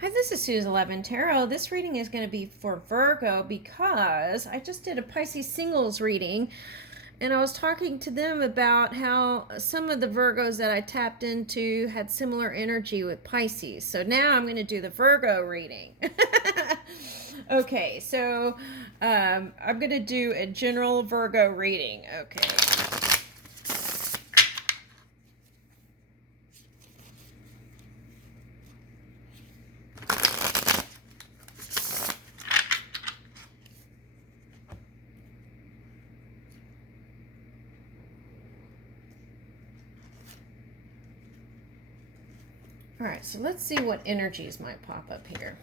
Hi, this is Sue's 11 Tarot. This reading is going to be for Virgo because I just did a Pisces singles reading and I was talking to them about how some of the Virgos that I tapped into had similar energy with Pisces. So now I'm going to do the Virgo reading. Okay, so I'm going to do a general Virgo reading. Okay. All right, so let's see what energies might pop up here.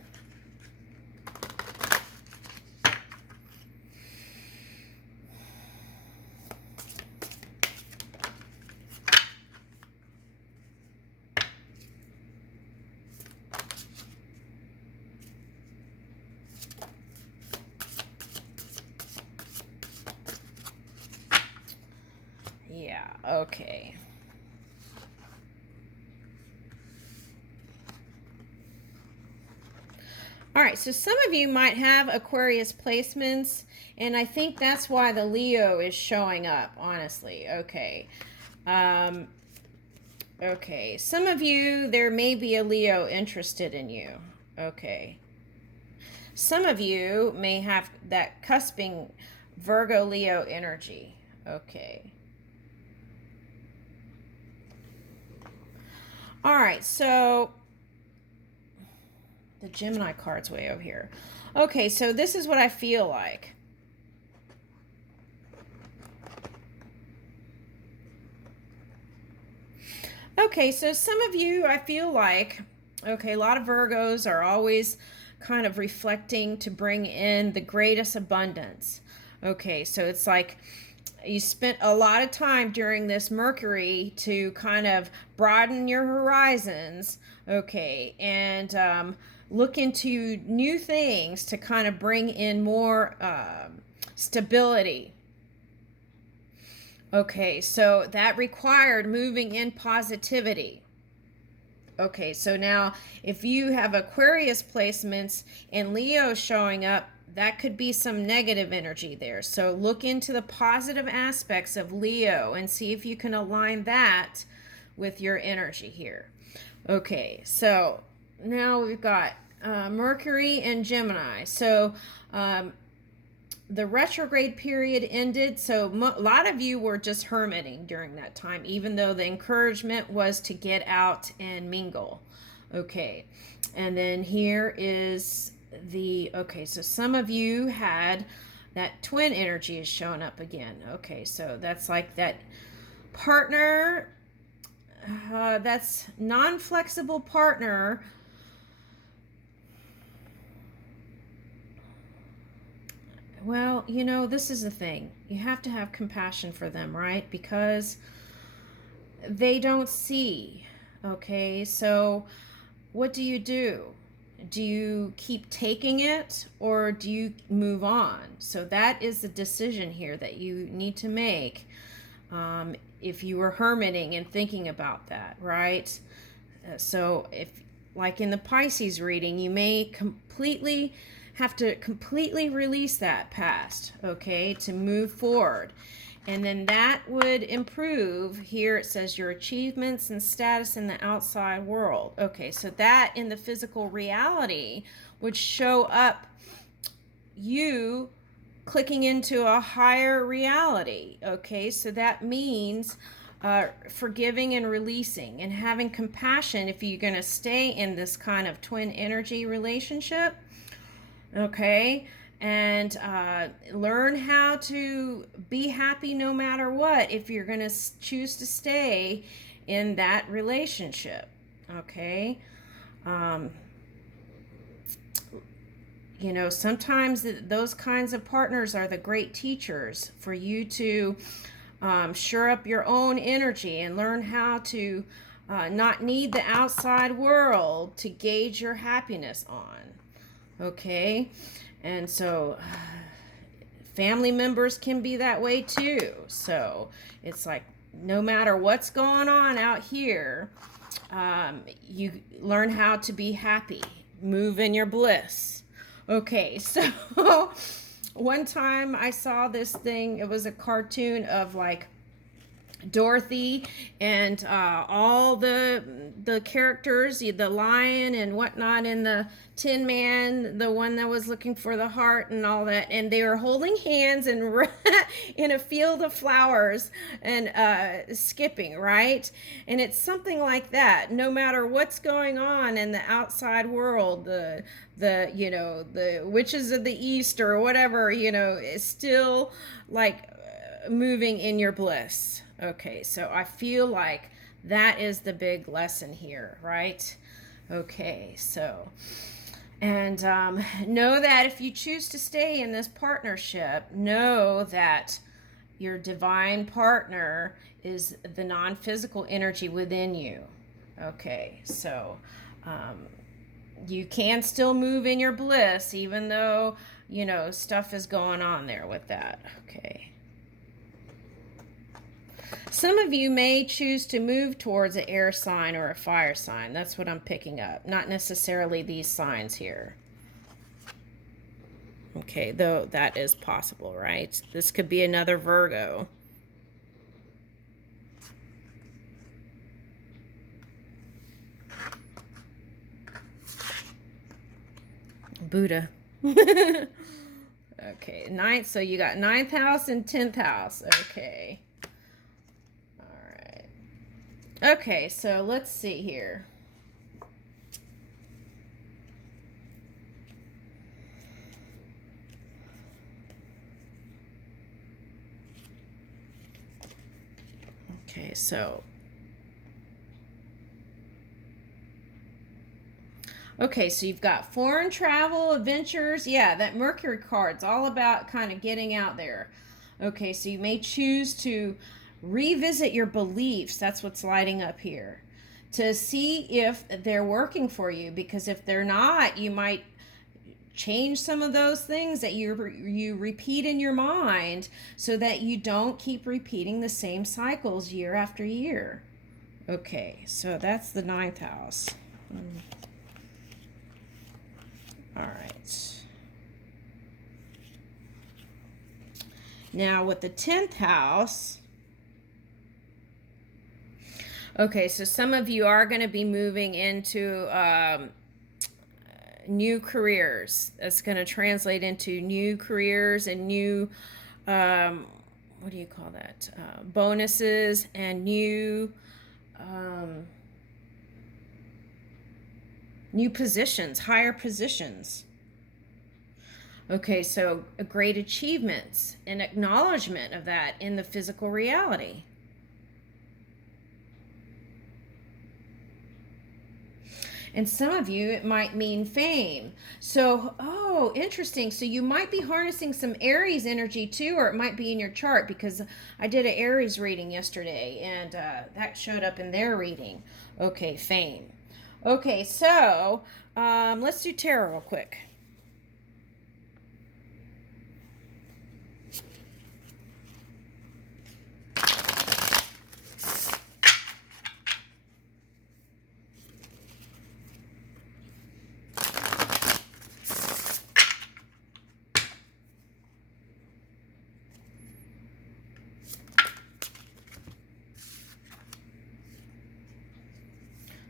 Yeah, okay. All right, so some of you might have Aquarius placements, and I think that's why the Leo is showing up, honestly. Okay. Okay, some of you, there may be a Leo interested in you. Okay. Some of you may have that cusping Virgo Leo energy. Okay. All right, so the Gemini card's way over here. Okay, so this is what I feel like. Okay, so some of you, I feel like, okay, a lot of Virgos are always kind of reflecting to bring in the greatest abundance. Okay, so it's like you spent a lot of time during this Mercury to kind of broaden your horizons, okay, and look into new things to kind of bring in more stability. Okay, so that required moving in positivity. Okay, so now if you have Aquarius placements and Leo showing up, that could be some negative energy there. So look into the positive aspects of Leo and see if you can align that with your energy here. Okay, so now we've got Mercury and Gemini. So the retrograde period ended, so a lot of you were just hermiting during that time, even though the encouragement was to get out and mingle. Okay, and then here is the, okay, so some of you had that twin energy is showing up again. Okay, so that's like that partner, that's non-flexible partner. Well, you know, this is the thing. You have to have compassion for them, right? Because they don't see. Okay, so what do you do? Do you keep taking it or do you move on? So that is the decision here that you need to make if you were hermiting and thinking about that, right? So if, like in the Pisces reading, you may have to completely release that past, okay, to move forward. And then that would improve, here it says, your achievements and status in the outside world. Okay, so that in the physical reality would show up you clicking into a higher reality. Okay, so that means forgiving and releasing and having compassion if you're going to stay in this kind of twin energy relationship. Okay, and learn how to be happy no matter what if you're going to choose to stay in that relationship. Okay, you know, sometimes those kinds of partners are the great teachers for you to shore up your own energy and learn how to not need the outside world to gauge your happiness on. Okay, and so family members can be that way too. So it's like no matter what's going on out here, you learn how to be happy. move in your bliss. Okay, so one time I saw this thing. It was a cartoon of like Dorothy and all the characters, the lion and whatnot, and the Tin Man, the one that was looking for the heart and all that, and they were holding hands and in a field of flowers and skipping, right? And it's something like that. No matter what's going on in the outside world, the witches of the east or whatever, is still like moving in your bliss. Okay, so I feel like that is the big lesson here, right? Okay, so, and know that if you choose to stay in this partnership, know that your divine partner is the non-physical energy within you. Okay, so you can still move in your bliss even though, stuff is going on there with that. Okay. Some of you may choose to move towards an air sign or a fire sign. That's what I'm picking up. Not necessarily these signs here. Okay, though that is possible, right? This could be another Virgo. Buddha. Okay, ninth. So you got 9th house and 10th house. Okay. Okay, so let's see here. Okay, so. Okay, so you've got foreign travel, adventures. Yeah, that Mercury card's all about kind of getting out there. Okay, so you may choose to revisit your beliefs. That's what's lighting up here. To see if they're working for you, because if they're not, you might change some of those things that you repeat in your mind so that you don't keep repeating the same cycles year after year. Okay, so that's the 9th house. All right. Now with the 10th house, okay, so some of you are going to be moving into new careers. That's going to translate into new careers and new, what do you call that? Bonuses and new positions, higher positions. Okay, so great achievements and acknowledgement of that in the physical reality. And some of you, it might mean fame. So, oh, interesting. So you might be harnessing some Aries energy too, or it might be in your chart, because I did an Aries reading yesterday and that showed up in their reading. Okay, fame. Okay, so let's do tarot real quick.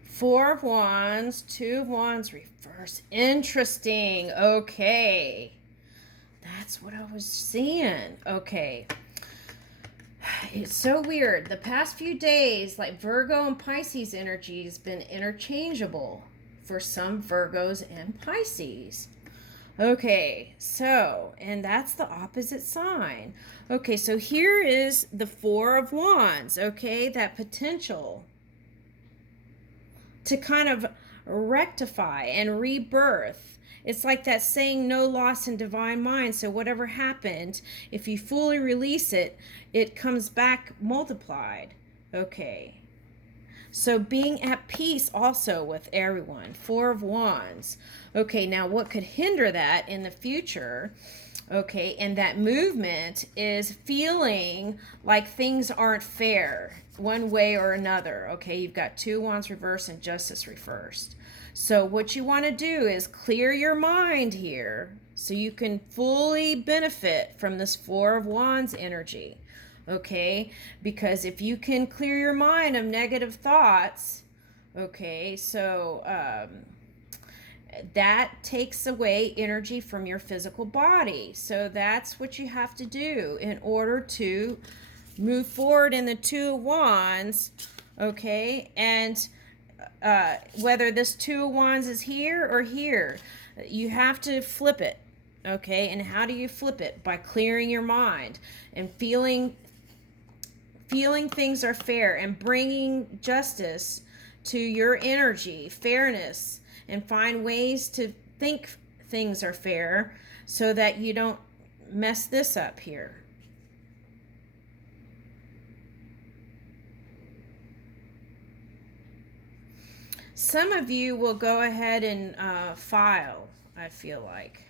Four of Wands, Two of Wands, reverse. Interesting. Okay. That's what I was seeing. Okay. It's so weird. The past few days, like Virgo and Pisces energy has been interchangeable for some Virgos and Pisces. Okay, so, and that's the opposite sign. Okay, so here is the Four of Wands, okay, that potential to kind of rectify and rebirth. It's like that saying, no loss in divine mind. So whatever happened, if you fully release it, it comes back multiplied. Okay. So being at peace also with everyone. Four of Wands. Okay, now what could hinder that in the future Okay, and that movement is feeling like things aren't fair one way or another. Okay, you've got Two of Wands reversed and Justice reversed. So what you want to do is clear your mind here so you can fully benefit from this Four of Wands energy. Okay, because if you can clear your mind of negative thoughts, okay, so that takes away energy from your physical body. So that's what you have to do in order to move forward in the Two of Wands. Okay, and whether this Two of Wands is here or here, you have to flip it. Okay, and how do you flip it? By clearing your mind and feeling things are fair and bringing justice to your energy, fairness, and find ways to think things are fair so that you don't mess this up here. Some of you will go ahead and file, I feel like.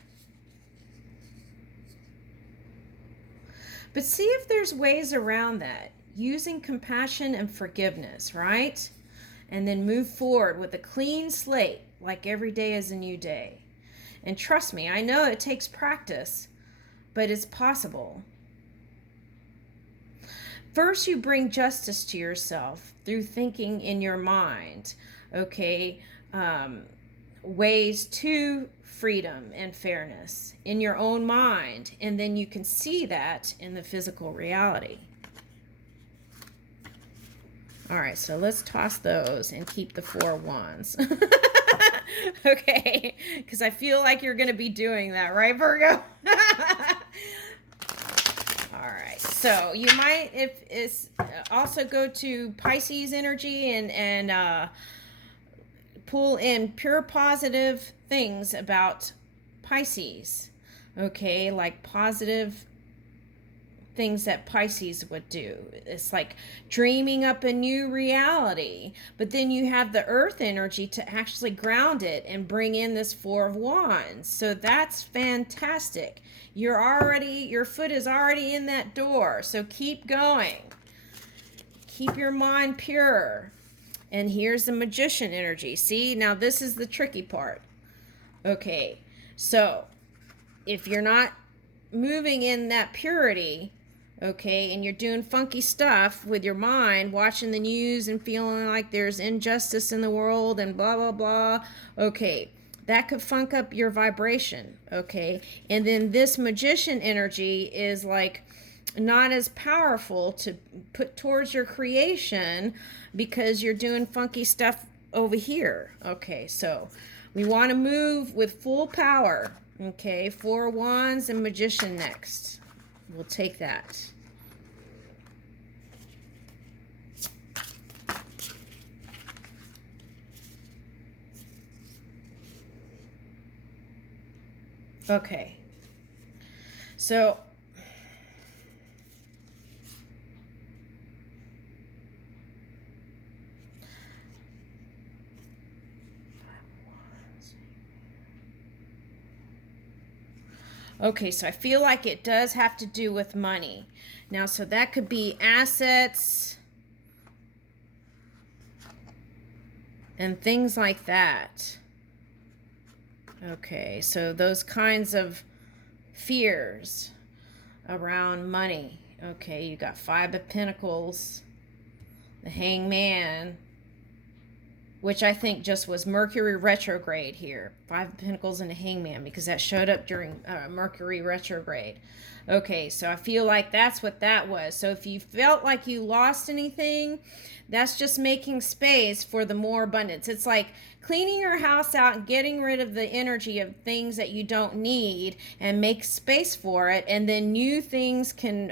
But see if there's ways around that. Using compassion and forgiveness, right? And then move forward with a clean slate, like every day is a new day. And trust me, I know it takes practice, but it's possible. First, you bring justice to yourself through thinking in your mind, okay? Ways to freedom and fairness in your own mind, and then you can see that in the physical reality. All right, so let's toss those and keep the Four of Wands. Okay, because I feel like you're going to be doing that, right, Virgo? All right, so you might, if it's also go to Pisces energy and pull in pure positive things about Pisces. Okay, like positive things that Pisces would do. It's like dreaming up a new reality, but then you have the earth energy to actually ground it and bring in this Four of Wands. So that's fantastic. Your foot is already in that door. So keep going. Keep your mind pure. And here's the Magician energy. See, now this is the tricky part. Okay, so if you're not moving in that purity, okay, and you're doing funky stuff with your mind, watching the news and feeling like there's injustice in the world and blah, blah, blah, okay, that could funk up your vibration, okay? And then this Magician energy is like not as powerful to put towards your creation because you're doing funky stuff over here. Okay, so we want to move with full power. Okay, Four of Wands and Magician next. We'll take that. Okay, so okay, so I feel like it does have to do with money. Now, so that could be assets and things like that. Okay, so those kinds of fears around money. Okay, you got Five of Pentacles, the Hangman, which I think just was Mercury retrograde here. Five of Pentacles and the Hangman, because that showed up during Mercury retrograde. Okay, so I feel like that's what that was. So if you felt like you lost anything, that's just making space for the more abundance. It's like cleaning your house out and getting rid of the energy of things that you don't need and make space for it, and then new things can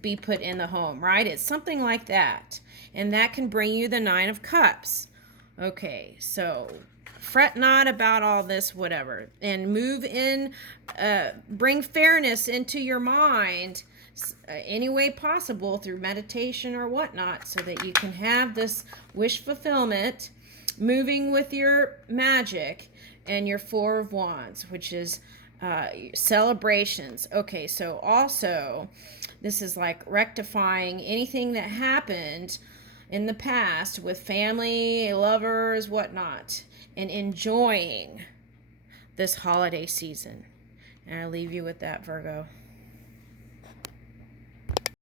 be put in the home, right? It's something like that. And that can bring you the Nine of Cups. Okay, so fret not about all this, whatever, and move in, bring fairness into your mind any way possible through meditation or whatnot, so that you can have this wish fulfillment, moving with your magic and your Four of Wands, which is Celebrations. Okay, so also this is like rectifying anything that happened in the past with family, lovers, whatnot, and enjoying this holiday season. And I leave you with that, Virgo.